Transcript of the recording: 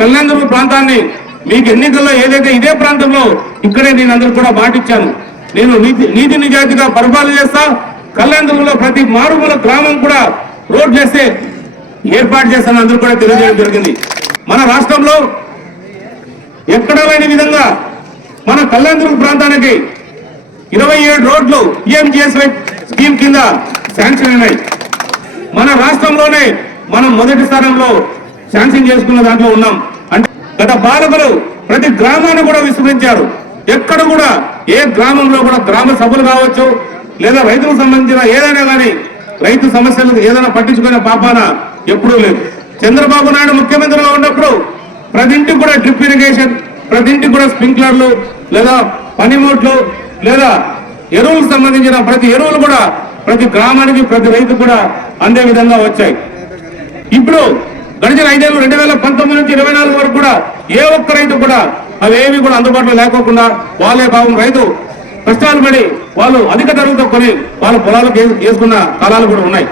కళ్యాణదుర్గం ప్రాంతాన్ని మీకు ఎన్నికల్లో ఏదైతే ఇదే ప్రాంతంలో ఇక్కడే నేను అందరూ కూడా మాటిచ్చాను. నేను నీతి నిజాయితీగా పరిపాలన చేస్తా. కళ్యాణదుర్గంలో ప్రతి మారుమూల గ్రామం కూడా రోడ్ చేస్తే ఏర్పాటు చేస్తాను అందరూ కూడా తెలియజేయడం జరిగింది. మన రాష్ట్రంలో ఎక్కడా లేని విధంగా మన కళ్యాణదుర్గం ప్రాంతానికి 27 రోడ్లు పిఎంజిఎస్వై స్కీమ్ కింద శాంక్షన్ అయినాయి. మన రాష్ట్రంలోనే మనం మొదటి స్థానంలో శాంక్షన్ చేసుకున్న దాంట్లో ఉన్నాం. అంటే గత పాలకులు ప్రతి గ్రామాన్ని కూడా విస్మరించారు. ఎక్కడ కూడా ఏ గ్రామంలో కూడా గ్రామ సభలు కావచ్చు లేదా రైతులకు సంబంధించిన ఏదైనా కానీ రైతు సమస్యలు ఏదైనా పట్టించుకునే పాపాన ఎప్పుడూ లేదు. చంద్రబాబు నాయుడు ముఖ్యమంత్రిగా ఉన్నప్పుడు ప్రతి ఇంటికి కూడా డ్రిప్ ఇరిగేషన్, ప్రతి ఇంటికి కూడా స్ప్రింక్లర్లు లేదా పనిముట్లు లేదా ఎరువులకు సంబంధించిన ప్రతి ఎరువులు కూడా ప్రతి గ్రామానికి ప్రతి రైతు కూడా అందే విధంగా వచ్చాయి. ఇప్పుడు గడిచిన 5 ఏళ్ళు 2019 నుంచి 24 వరకు కూడా ఏ ఒక్క రైతు కూడా అవేవి కూడా అందుబాటులో లేకోకుండా వాళ్ళే పాపం రైతు కష్టాలు పడి వాళ్ళు అధిక ధరలతో కొని వాళ్ళ పొలాలకు వేసుకున్న కాలాలు కూడా ఉన్నాయి.